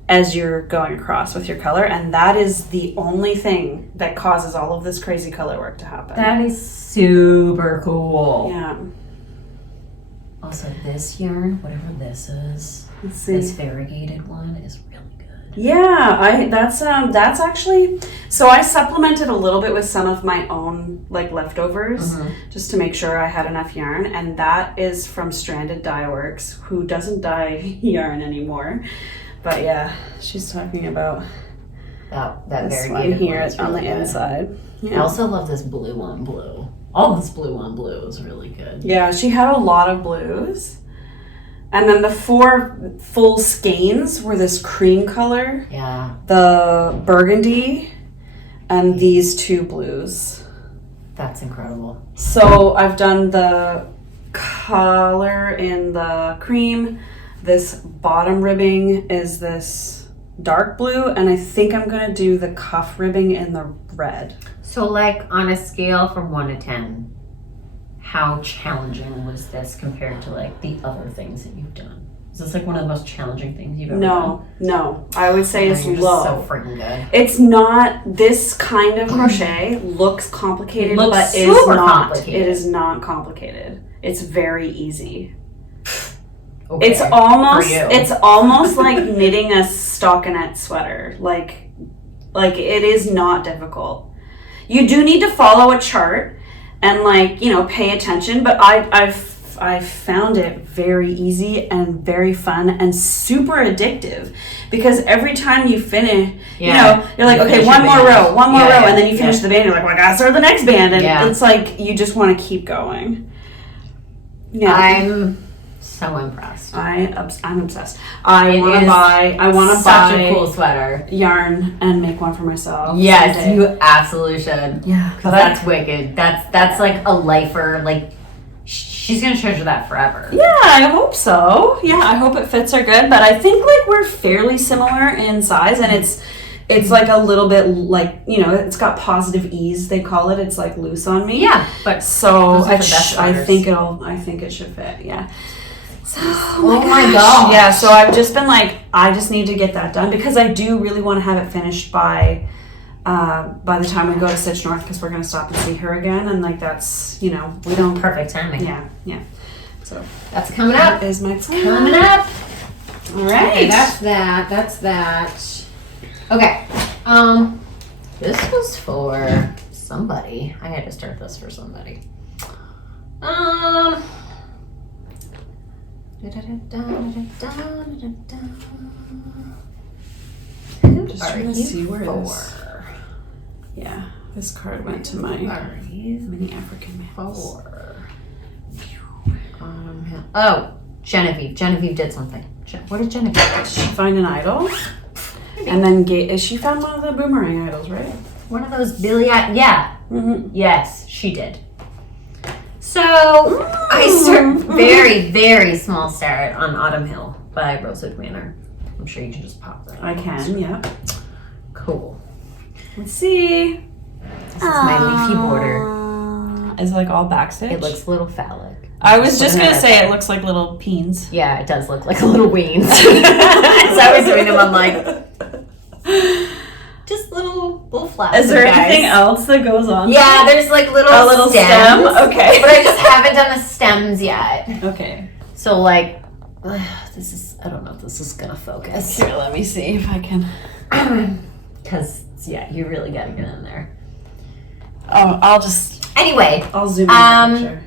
as you're going across with your color, and that is the only thing that causes all of this crazy color work to happen. That is super cool. Yeah. Also, this yarn, whatever this is, this variegated one is really good. Yeah, that's actually, so I supplemented a little bit with some of my own like leftovers just to make sure I had enough yarn, and that is from Stranded Dye Works, who doesn't dye yarn anymore. But yeah, she's talking about that this variegated one here on the inside. Yeah. I also love this blue on blue. All this blue on blue is really good. Yeah, she had a lot of blues. And then the 4 full skeins were this cream color. Yeah. The burgundy and these 2 blues. That's incredible. So I've done the color in the cream. This bottom ribbing is this dark blue, and I think I'm gonna do the cuff ribbing in the red. So like on a scale from 1 to 10, how challenging was this compared to like the other things that you've done? Is this like one of the most challenging things you've ever done? No. I would say it's You're low. so freaking good. It's not, this kind of crochet looks complicated, It looks but super complicated. It is not complicated. It's very easy. Okay, it's almost like knitting a stockinette sweater. Like it is not difficult. You do need to follow a chart and pay attention, but I've found it very easy and very fun and super addictive, because every time you finish, you're like, okay, one more row, and then you finish the band, you're like, well, I gotta start the next band, and it's like you just want to keep going. Yeah. I'm so impressed. I'm obsessed. I want to buy such a cool sweater, yarn, and make one for myself. Yes, someday. you absolutely should. Yeah, because that's wicked. That's like a lifer. Like she's gonna treasure that forever. Yeah, I hope so. Yeah, I hope it fits her good. But I think like we're fairly similar in size, and it's like a little bit like, it's got positive ease, they call it. It's like loose on me. Yeah, but so I think it should fit. Yeah. So, oh my gosh. Yeah, so I've just been like, I just need to get that done, because I do really want to have it finished by the time we go to Stitch North, because we're going to stop and see her again, and like that's, we don't... Perfect timing. Yeah. So that's coming up. That is my plan. Coming up. All right. Okay, that's that. Okay. This was for somebody. I had to start this for somebody. Just trying to see where this. Yeah, this card went to my mini African Mammals. Oh, Genevieve. Genevieve did something. What did Genevieve do? Did she find an idol? And then she found one of the boomerang idols, right? One of those Billy. Yeah. Mm-hmm. Yes, she did. So I started very, very small start on Autumn Hill by Rosewood Manor. I'm sure you can just pop that. I can, yeah. Cool. Let's see. This is my leafy border. Is it like all backstitch? It looks a little phallic. I was just going to say it looks like little peens. Yeah, it does look like a little weens. As I was doing them, I'm like, just little flowers. Is there anything else that goes on? Yeah, there's like a little stems. stem. Okay. But I just haven't done the stems yet. Okay. So like, I don't know if this is going to focus. Here, let me see if I can. Because, you really got to get in there. Oh, Anyway. I'll zoom in the picture.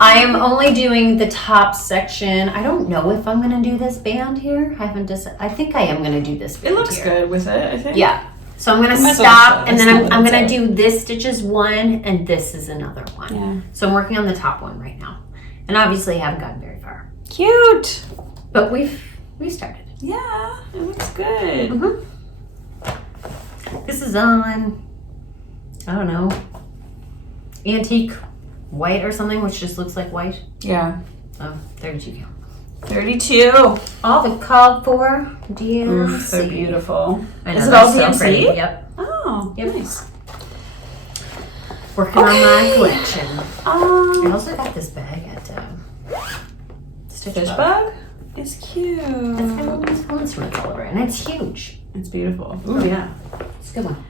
I am only doing the top section. I don't know if I'm going to do this band here. I haven't decided. I think I am going to do this band It looks here. good with it, I think. Yeah. So I'm going to Might as well stop, stop. and then Let's I'm see going what to it's do this stitch is one, and this is another one. Yeah. So I'm working on the top one right now. And obviously I haven't gotten very far. Cute. But we've started. Yeah, it looks good. Mm-hmm. This is on, I don't know, antique white or something, which just looks like white. Yeah. So 32 count. 32. All the called for DMC. Oof, they're beautiful. I know, Is it they're all so DMC? pretty. Yep. Oh, Yep. nice. Working on my collection. I Um, also got this bag at Stitch Fish Bug. bug is cute. It's got all these instruments all over it, and it's huge. It's beautiful. Oh yeah. It's a good one.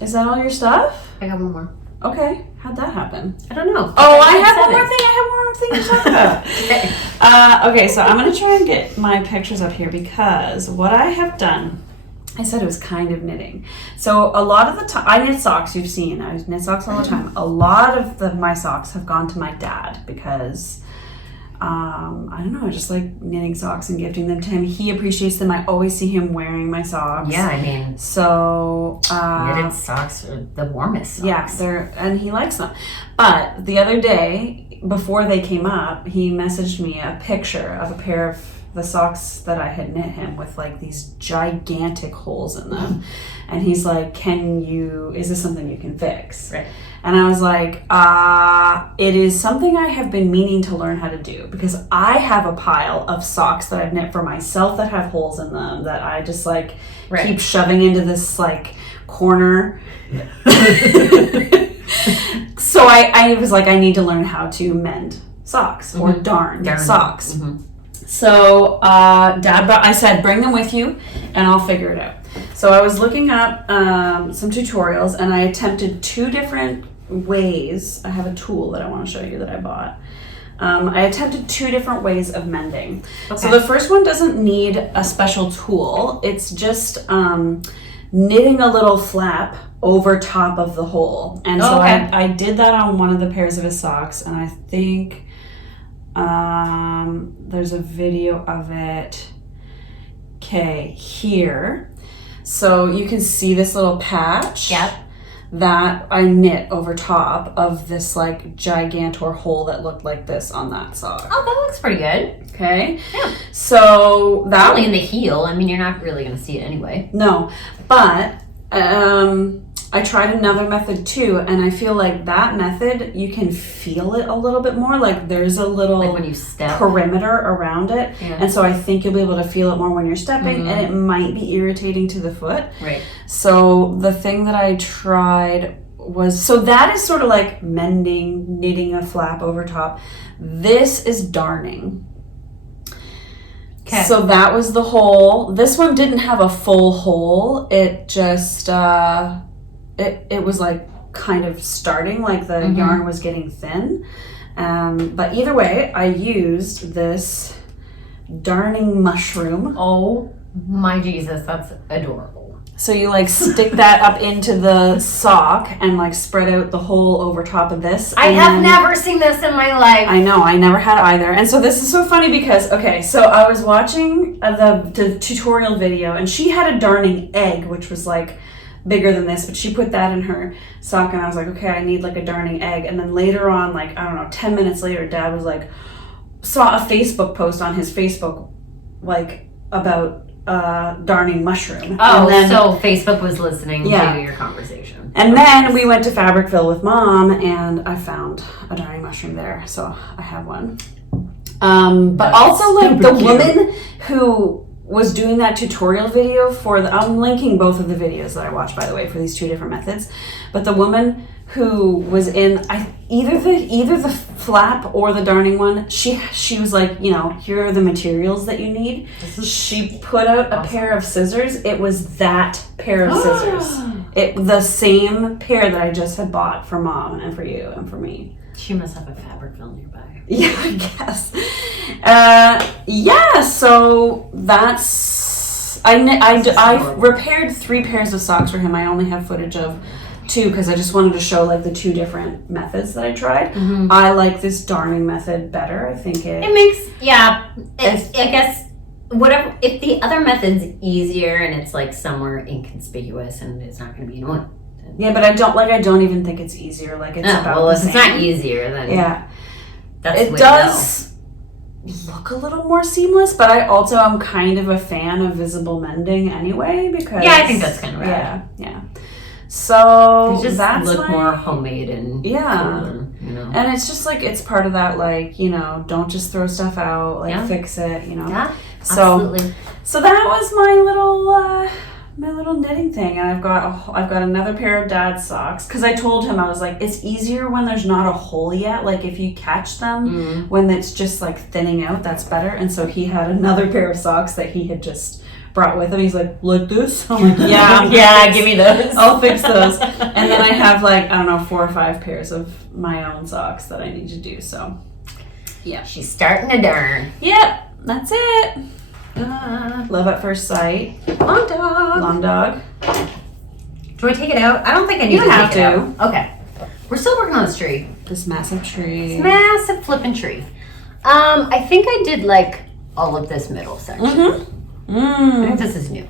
Is that all your stuff? I got one more. Okay. How'd that happen? I don't know. Oh, I have one said more it. thing. I have one more thing to talk about. Okay. Okay, so I'm going to try and get my pictures up here because what I have done, I said it was kind of knitting. So a lot of the time, I knit socks, you've seen. I knit socks all the time. A lot of my socks have gone to my dad because, I don't know, I just like knitting socks and gifting them to him. He appreciates them. I always see him wearing my socks. Yeah, I mean, So, knitted socks are the warmest socks. yeah, and he likes them. But the other day, before they came up, he messaged me a picture of a pair of the socks that I had knit him with like these gigantic holes in them. And he's like, is this something you can fix? Right. And I was like, it is something I have been meaning to learn how to do because I have a pile of socks that I've knit for myself that have holes in them that I just like keep shoving into this like corner. So I was like, I need to learn how to mend socks or darn socks. Mm-hmm. So I said, bring them with you and I'll figure it out. So I was looking up some tutorials and I attempted 2 different ways. I have a tool that I want to show you that I bought. I attempted 2 different ways of mending. Okay. So the first one doesn't need a special tool. It's just knitting a little flap over top of the hole. And so I did that on one of the pairs of his socks, and I think there's a video of it. Okay, here. So you can see this little patch. Yep. That I knit over top of this like gigantor hole that looked like this on that sock. Oh, that looks pretty good. Okay. Yeah. So that only in the heel. I mean, you're not really going to see it anyway. No, but I tried another method too, and I feel like that method you can feel it a little bit more. Like there's a little like when you step perimeter around it, and so I think you'll be able to feel it more when you're stepping, and it might be irritating to the foot. Right. So the thing that I tried was that is sort of like mending, knitting a flap over top. This is darning. Okay. So that was the hole. This one didn't have a full hole. It just it was like kind of starting, like the yarn was getting thin. But either way, I used this darning mushroom. Oh my Jesus, that's adorable. So you like stick that up into the sock and like spread out the hole over top of this. I have never seen this in my life. I know, I never had either. And so this is so funny because, okay, so I was watching the tutorial video and she had a darning egg, which was like bigger than this, but she put that in her sock and I was like, okay, I need like a darning egg. And then later on, like, I don't know, 10 minutes later, Dad was like, saw a Facebook post on his Facebook, like, about darning mushroom. Oh, and then, so Facebook was listening to your conversation. And then we went to Fabricville with Mom and I found a darning mushroom there, so I have one. But also like the woman who was doing that tutorial video I'm linking both of the videos that I watched, by the way, for these 2 different methods. But the woman who was in either the flap or the darning one, she was like, you know, here are the materials that you need. She put out a pair of scissors. It was that pair of scissors. The same pair that I just had bought for Mom and for you and for me. She must have a Fabricville nearby. Yeah, I guess. So that's I repaired 3 pairs of socks for him. I only have footage of too, because I just wanted to show like the two different methods that I tried. I like this darning method better. I think it makes, I guess, whatever, if the other method's easier and it's like somewhere inconspicuous and it's not going to be annoying. Yeah, but I don't even think it's easier. Like it's about well, the if same. it's not easier, then that's it the way does look a little more seamless. But I also am kind of a fan of visible mending anyway because I think that's kind of rad. Yeah. So just that's look more homemade and cool, and it's just like it's part of that like don't just throw stuff out, like fix it, Yeah, so absolutely. So that was my little knitting thing, and I've got another pair of Dad's socks because I told him, I was like, it's easier when there's not a hole yet, like if you catch them when it's just like thinning out, that's better. And so he had another pair of socks that he had just brought with him. He's like this? I'm like, yeah, give me those. I'll fix those. And then I have like, I don't know, 4 or 5 pairs of my own socks that I need to do. So yeah, she's starting to darn. Yep, that's it. Love at first sight. Long dog. Do I take it out? I don't think I need to take it out. Okay. We're still working on this tree. This massive tree. This massive flipping tree. I think I did like all of this middle section. I think this is new.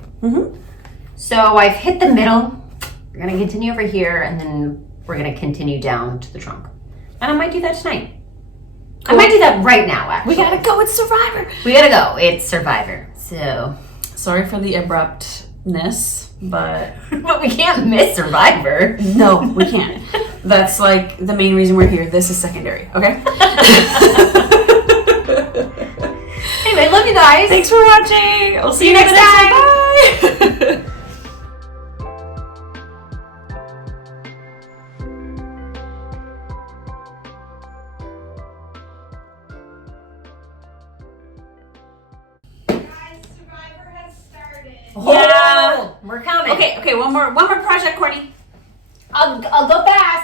So I've hit the middle. We're going to continue over here, and then we're going to continue down to the trunk. And I might do that tonight. Cool. I might do that right now, actually. We gotta go. It's Survivor. We gotta go. It's Survivor. So sorry for the abruptness, but but we can't miss Survivor. No, we can't. That's like the main reason we're here. This is secondary. Okay. Anyway, love you guys. Thanks for watching. I'll see you next time. Bye. Yeah, we're coming. Okay, one more project, Courtney. I'll go fast.